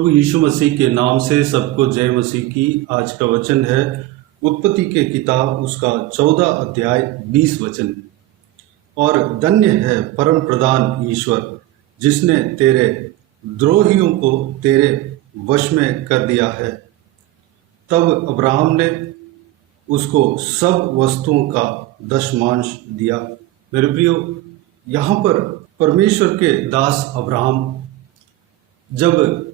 प्रभु यीशु मसीह के नाम से सबको जय मसीह की। आज का वचन है उत्पत्ति के किताब उसका 14 अध्याय 20 वचन। और धन्य है परम प्रधान ईश्वर जिसने तेरे द्रोहियों को तेरे वश में कर दिया है। तब अब्राहम ने उसको सब वस्तुओं का दशमांश दिया। मेरे प्रियो, यहाँ पर परमेश्वर के दास अब्राहम जब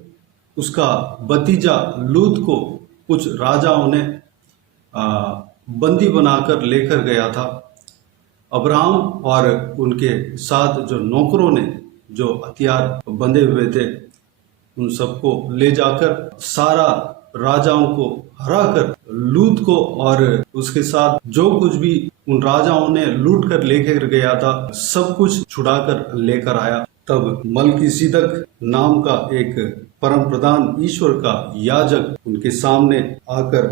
उसका भतीजा लूत को कुछ राजाओं ने बंदी बनाकर लेकर गया था, अब्राहम और उनके साथ जो नौकरों ने जो हथियार बंधे हुए थे उन सबको ले जाकर सारा राजाओं को हराकर लूत को और उसके साथ जो कुछ भी उन राजाओं ने लूट कर लेकर गया था सब कुछ छुड़ाकर लेकर आया। तब मलकीसिदक नाम का एक परम प्रधान ईश्वर का याजक उनके सामने आकर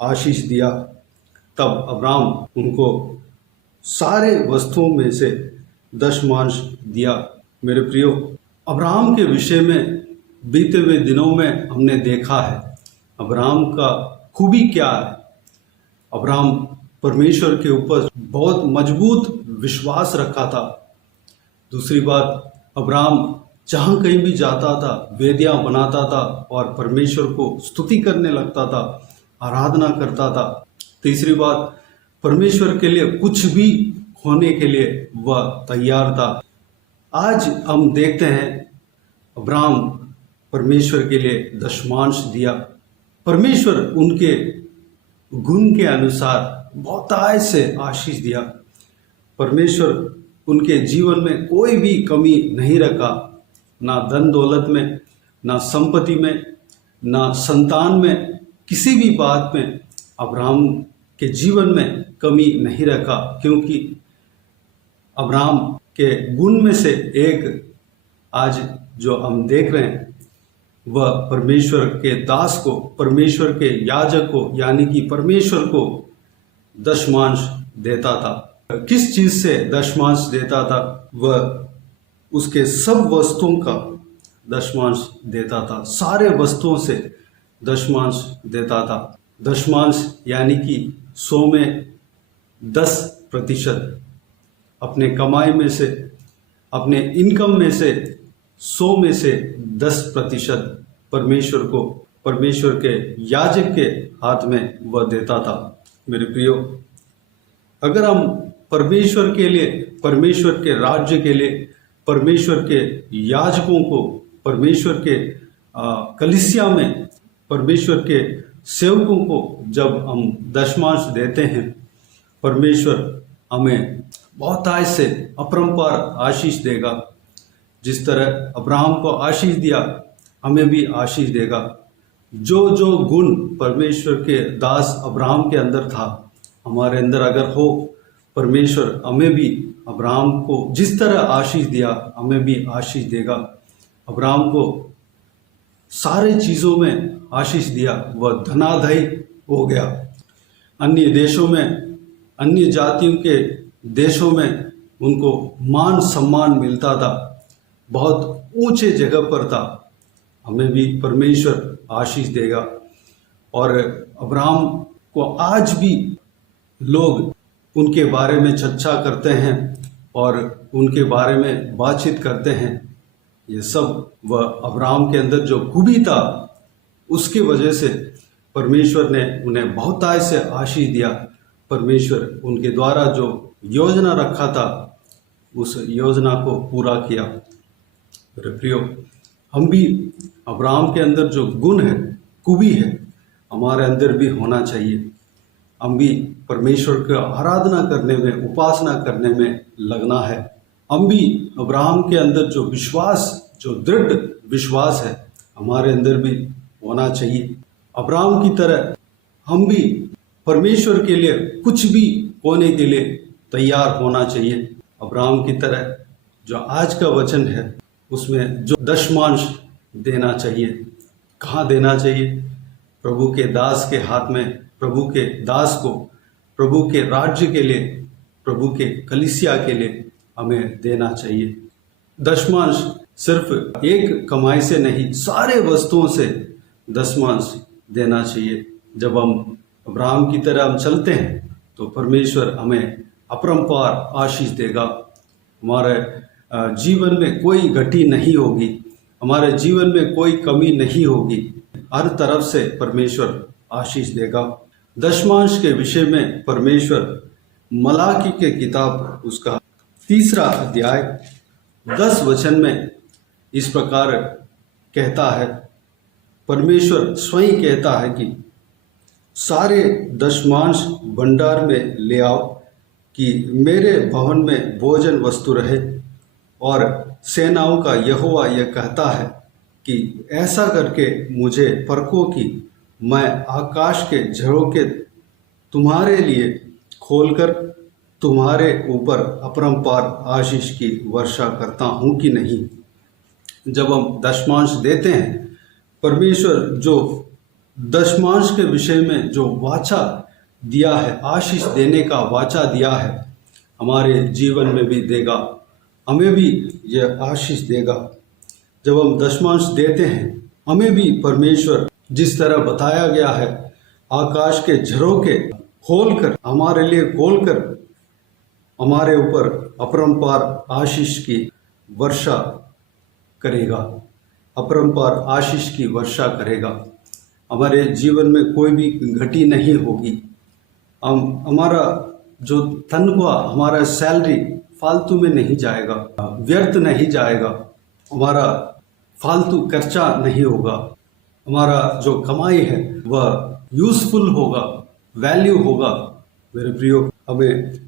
आशीष दिया। तब अब्राहम उनको सारे वस्तुओं में से दशमांश दिया। मेरे प्रियो, अब्राहम के विषय में बीते हुए दिनों में हमने देखा है अब्राहम का खूबी क्या है। अब्राहम परमेश्वर के ऊपर बहुत मजबूत विश्वास रखा था। दूसरी बात, अब्राहम जहाँ कहीं भी जाता था वेदियां बनाता था और परमेश्वर को स्तुति करने लगता था, आराधना करता था। तीसरी बात, परमेश्वर के लिए कुछ भी होने के लिए वह तैयार था। आज हम देखते हैं अब्राहम परमेश्वर के लिए दशमांश दिया। परमेश्वर उनके गुण के अनुसार बहुतायत से आशीष दिया। परमेश्वर उनके जीवन में कोई भी कमी नहीं रखा, ना धन दौलत में, ना संपत्ति में, ना संतान में, किसी भी बात में अब्राहम के जीवन में कमी नहीं रखा। क्योंकि अब्राहम के गुण में से एक आज जो हम देख रहे हैं वह परमेश्वर के दास को, परमेश्वर के याजक को यानी कि परमेश्वर को दशमांश देता था। किस चीज से दशमांश देता था? वह उसके सब वस्तुओं का दशमांश देता था, सारे वस्तुओं से दशमांश देता था। दशमांश यानी कि 100 में 10%, अपने कमाई में से, अपने इनकम में से 100 में से 10% परमेश्वर को, परमेश्वर के याजक के हाथ में वह देता था। मेरे प्रियो, अगर हम परमेश्वर के लिए, परमेश्वर के राज्य के लिए, परमेश्वर के याजकों को, परमेश्वर के कलीसिया में परमेश्वर के सेवकों को जब हम दशमांश देते हैं, परमेश्वर हमें बहुतायत से अपरंपार आशीष देगा। जिस तरह अब्राहम को आशीष दिया हमें भी आशीष देगा। जो जो गुण परमेश्वर के दास अब्राहम के अंदर था हमारे अंदर अगर हो, परमेश्वर हमें भी अब्राहम को जिस तरह आशीष दिया हमें भी आशीष देगा। अब्राहम को सारे चीज़ों में आशीष दिया, वह धनाढ्य हो गया। अन्य देशों में, अन्य जातियों के देशों में उनको मान सम्मान मिलता था, बहुत ऊंचे जगह पर था। हमें भी परमेश्वर आशीष देगा। और अब्राहम को आज भी लोग उनके बारे में चर्चा करते हैं और उनके बारे में बातचीत करते हैं। ये सब वह अब्राहम के अंदर जो खूबी था उसकी वजह से परमेश्वर ने उन्हें बहुतायत से आशीष दिया। परमेश्वर उनके द्वारा जो योजना रखा था उस योजना को पूरा किया। मेरे प्रियो, हम भी अब्राहम के अंदर जो गुण है, खूबी है, हमारे अंदर भी होना चाहिए। हम भी परमेश्वर का आराधना करने में, उपासना करने में लगना है। हम भी अब्राहम के अंदर जो विश्वास, जो दृढ़ विश्वास है, हमारे अंदर भी होना चाहिए। अब्राहम की तरह हम भी परमेश्वर के लिए कुछ भी होने के लिए तैयार होना चाहिए। अब्राहम की तरह जो आज का वचन है उसमें जो दशमांश देना चाहिए। कहाँ देना चाहिए? प्रभु के दास के हाथ में, प्रभु के दास को प्रभु के राज्य के लिए, प्रभु के कलीसिया के लिए हमें देना चाहिए। दशमांश सिर्फ एक कमाई से नहीं, सारे वस्तुओं से दशमांश देना चाहिए। जब हम अब्राहम की तरह हम चलते हैं तो परमेश्वर हमें अपरंपार आशीष देगा। हमारे जीवन में कोई घटी नहीं होगी, हमारे जीवन में कोई कमी नहीं होगी, हर तरफ से परमेश्वर आशीष देगा। दशमांश के विषय में परमेश्वर मलाकी के किताब उसका 3 अध्याय 10 वचन में इस प्रकार कहता है। परमेश्वर स्वयं कहता है कि सारे दशमांश भंडार में ले आओ कि मेरे भवन में भोजन वस्तु रहे। और सेनाओं का यहोवा यह कहता है कि ऐसा करके मुझे परखो कि मैं आकाश के झरोखे तुम्हारे लिए खोलकर तुम्हारे ऊपर अपरंपार आशीष की वर्षा करता हूँ कि नहीं। जब हम दशमांश देते हैं, परमेश्वर जो दशमांश के विषय में जो वाचा दिया है, आशीष देने का वाचा दिया है, हमारे जीवन में भी देगा, हमें भी यह आशीष देगा। जब हम दशमांश देते हैं, हमें भी परमेश्वर जिस तरह बताया गया है, आकाश के झरोखे खोलकर हमारे लिए खोलकर हमारे ऊपर अपरंपार आशीष की वर्षा करेगा, अपरंपार आशीष की वर्षा करेगा। हमारे जीवन में कोई भी घटी नहीं होगी। हमारा जो तनख्वाह, हमारा सैलरी फालतू में नहीं जाएगा, व्यर्थ नहीं जाएगा, हमारा फालतू खर्चा नहीं होगा, हमारा जो कमाई है वह यूजफुल होगा, वैल्यू होगा। मेरे प्रियो, हमें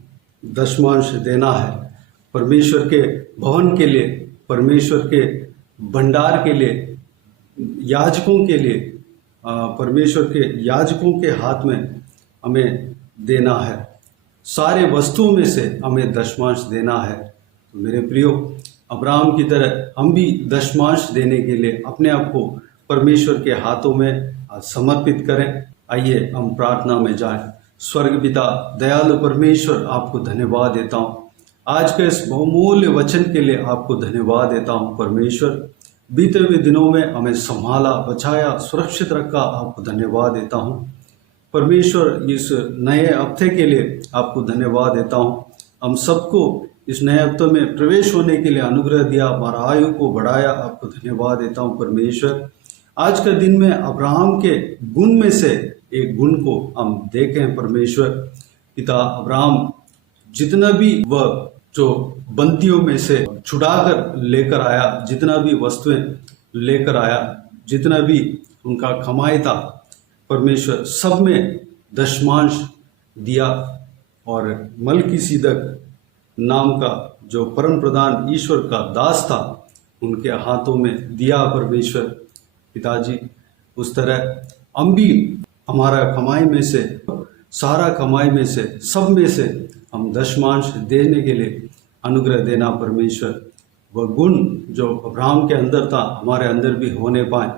दशमांश देना है परमेश्वर के भवन के लिए, परमेश्वर के भंडार के लिए, याजकों के लिए, परमेश्वर के याजकों के हाथ में हमें देना है। सारे वस्तुओं में से हमें दशमांश देना है। तो मेरे प्रियो, अब्राहम की तरह हम भी दशमांश देने के लिए अपने आप को परमेश्वर के हाथों में समर्पित करें। आइए हम प्रार्थना में जाएं। स्वर्ग पिता, दयालु परमेश्वर, आपको धन्यवाद देता हूँ। आज के इस बहुमूल्य वचन के लिए आपको धन्यवाद देता हूँ परमेश्वर। बीते हुए दिनों में हमें संभाला, बचाया, सुरक्षित रखा, आपको धन्यवाद देता हूँ परमेश्वर। इस नए हफ्ते के लिए आपको धन्यवाद देता हूँ। हम सबको इस नए हफ्ते में प्रवेश होने के लिए अनुग्रह दिया, हमारा आयु को बढ़ाया, आपको धन्यवाद देता हूँ परमेश्वर। आज के दिन में अब्राहम के गुण में से एक गुण को हम देखें परमेश्वर। पिता अब्राहम जितना भी वह जो बंदियों में से छुड़ाकर लेकर आया, जितना भी वस्तुएं लेकर आया, जितना भी उनका कमाई था, परमेश्वर सब में दशमांश दिया। और मलकीसिदक नाम का जो परम प्रधान ईश्वर का दास था, उनके हाथों में दिया परमेश्वर। पिताजी, उस तरह हम भी हमारा कमाई में से, सारा कमाई में से, सब में से हम दशमांश देने के लिए अनुग्रह देना परमेश्वर। वह गुण जो अब्राहम के अंदर था, हमारे अंदर भी होने पाए।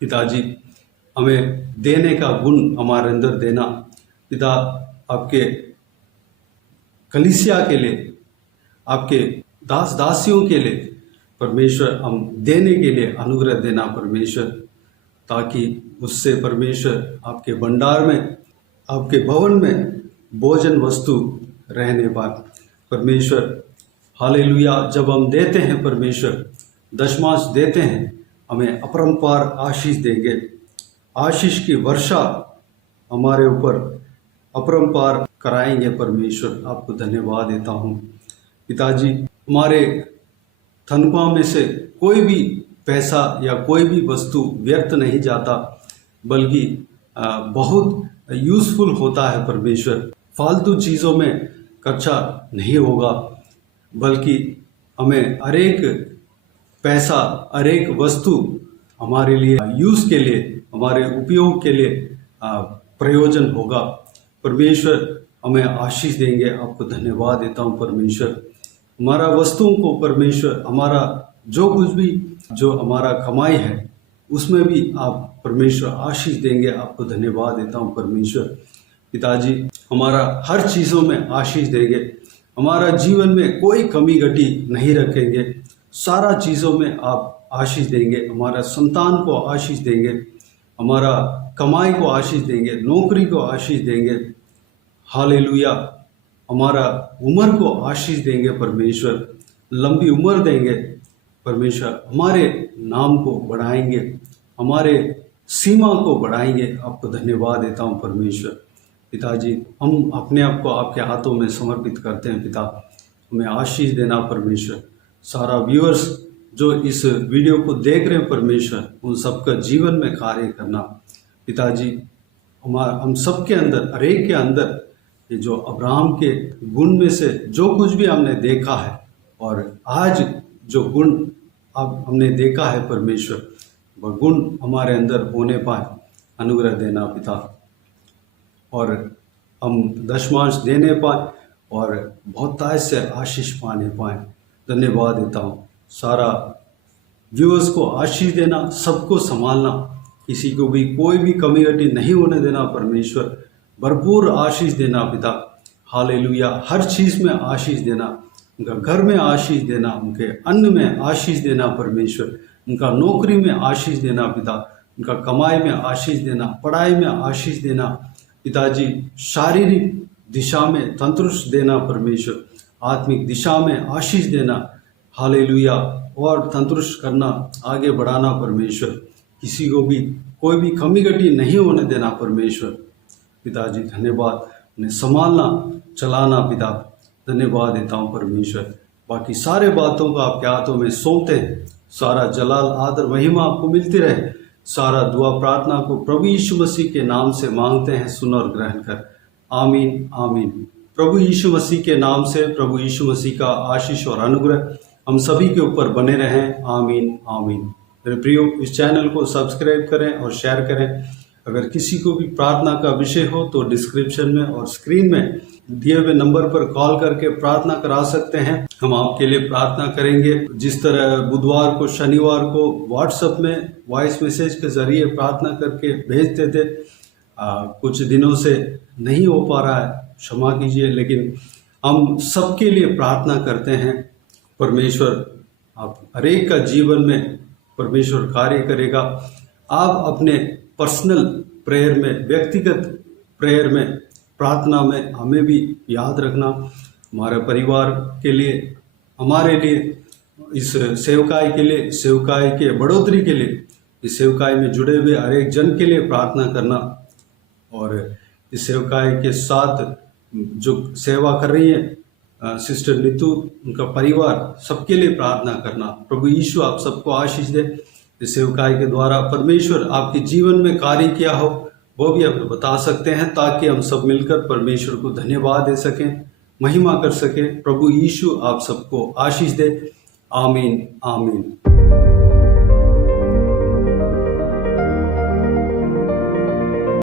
पिताजी, हमें देने का गुण हमारे अंदर देना। पिता, आपके कलीसिया के लिए, आपके दास दासियों के लिए परमेश्वर हम देने के लिए अनुग्रह देना परमेश्वर, ताकि उससे परमेश्वर आपके भंडार में, आपके भवन में भोजन वस्तु रहने पाए परमेश्वर। हालेलुया। जब हम देते हैं परमेश्वर, दशमांश देते हैं, हमें अपरंपार आशीष देंगे। आशीष की वर्षा हमारे ऊपर अपरंपार कराएंगे परमेश्वर। आपको धन्यवाद देता हूँ पिताजी। हमारे तनख्वाह में से कोई भी पैसा या कोई भी वस्तु व्यर्थ नहीं जाता, बल्कि बहुत यूजफुल होता है परमेश्वर। फालतू चीज़ों में खर्चा नहीं होगा, बल्कि हमें हर एक पैसा, हर एक वस्तु हमारे लिए यूज़ के लिए, हमारे उपयोग के लिए प्रयोजन होगा। परमेश्वर हमें आशीष देंगे। आपको धन्यवाद देता हूँ परमेश्वर। हमारा वस्तुओं को परमेश्वर, हमारा जो कुछ भी जो हमारा कमाई है, उसमें भी आप परमेश्वर आशीष देंगे। आपको धन्यवाद देता हूँ परमेश्वर। पिताजी, हमारा हर चीज़ों में आशीष देंगे। हमारा जीवन में कोई कमी घटी नहीं रखेंगे। सारा चीज़ों में आप आशीष देंगे, हमारा संतान को आशीष देंगे, हमारा कमाई को आशीष देंगे, नौकरी को आशीष देंगे। हालेलुया। हमारा उम्र को आशीष देंगे परमेश्वर, लंबी उम्र देंगे परमेश्वर, हमारे नाम को बढ़ाएंगे, हमारे सीमा को बढ़ाएंगे। आपको धन्यवाद देता हूँ परमेश्वर। पिताजी, हम अपने आप को आपके हाथों में समर्पित करते हैं। पिता, हमें आशीष देना परमेश्वर। सारा व्यूअर्स जो इस वीडियो को देख रहे हैं परमेश्वर, उन सबका जीवन में कार्य करना। पिताजी, हम सबके अंदर, हर एक के अंदर ये जो अब्राहम के गुण में से जो कुछ भी हमने देखा है और आज जो गुण अब हमने देखा है परमेश्वर, वह गुण हमारे अंदर होने पाए, अनुग्रह देना पिता। और हम दशमांश देने पाए और बहुतायत से आशीष पाने पाए। धन्यवाद देता हूँ। सारा व्यूअर्स को आशीष देना, सबको संभालना, किसी को भी कोई भी कमी घटी नहीं होने देना परमेश्वर। भरपूर आशीष देना पिता। हालेलुया। हर चीज़ में आशीष देना, उनका घर में आशीष देना, उनके अन्न में आशीष देना परमेश्वर, उनका नौकरी में आशीष देना पिता, उनका कमाई में आशीष देना, पढ़ाई में आशीष देना पिताजी, शारीरिक दिशा में तंदुरुस्त देना परमेश्वर, आत्मिक दिशा में आशीष देना। हालेलुया। और तंदुरुस्त करना, आगे बढ़ाना परमेश्वर, किसी को भी कोई भी कमी घटी नहीं होने देना परमेश्वर। पिताजी धन्यवाद। उन्हें संभालना, चलाना पिता, धन्यवाद देता हूँ परमेश्वर। बाकी सारे बातों को आपके हाथों में सौंपते हैं। सारा जलाल, आदर, महिमा आपको मिलती रहे। सारा दुआ प्रार्थना को प्रभु यीशु मसीह के नाम से मांगते हैं, सुन और ग्रहण कर। आमीन आमीन। प्रभु यीशु मसीह के नाम से प्रभु यीशु मसीह का आशीष और अनुग्रह हम सभी के ऊपर बने रहें। आमीन आमीन। मेरे प्रियो, इस चैनल को सब्सक्राइब करें और शेयर करें। अगर किसी को भी प्रार्थना का विषय हो तो डिस्क्रिप्शन में और स्क्रीन में दिए हुए नंबर पर कॉल करके प्रार्थना करा सकते हैं। हम आपके लिए प्रार्थना करेंगे। जिस तरह बुधवार को, शनिवार को व्हाट्सएप में वॉइस मैसेज के जरिए प्रार्थना करके भेजते थे, कुछ दिनों से नहीं हो पा रहा है, क्षमा कीजिए, लेकिन हम सबके लिए प्रार्थना करते हैं। परमेश्वर आप हर एक का जीवन में परमेश्वर कार्य करेगा। आप अपने पर्सनल प्रेयर में, व्यक्तिगत प्रेयर में, प्रार्थना में हमें भी याद रखना। हमारे परिवार के लिए, हमारे लिए, इस सेवकाई के लिए, सेवकाई के बढ़ोतरी के लिए, इस सेवकाई में जुड़े हुए हर एक जन के लिए प्रार्थना करना। और इस सेवकाई के साथ जो सेवा कर रही है सिस्टर नीतू, उनका परिवार, सबके लिए प्रार्थना करना। प्रभु यीशु आप सबको आशीष दे। इस सेवकाई के द्वारा परमेश्वर आपके जीवन में कार्य किया हो वो भी आप बता सकते हैं, ताकि हम सब मिलकर परमेश्वर को धन्यवाद दे सकें, महिमा कर सकें। प्रभु यीशु आप सबको आशीष दे। आमीन आमीन।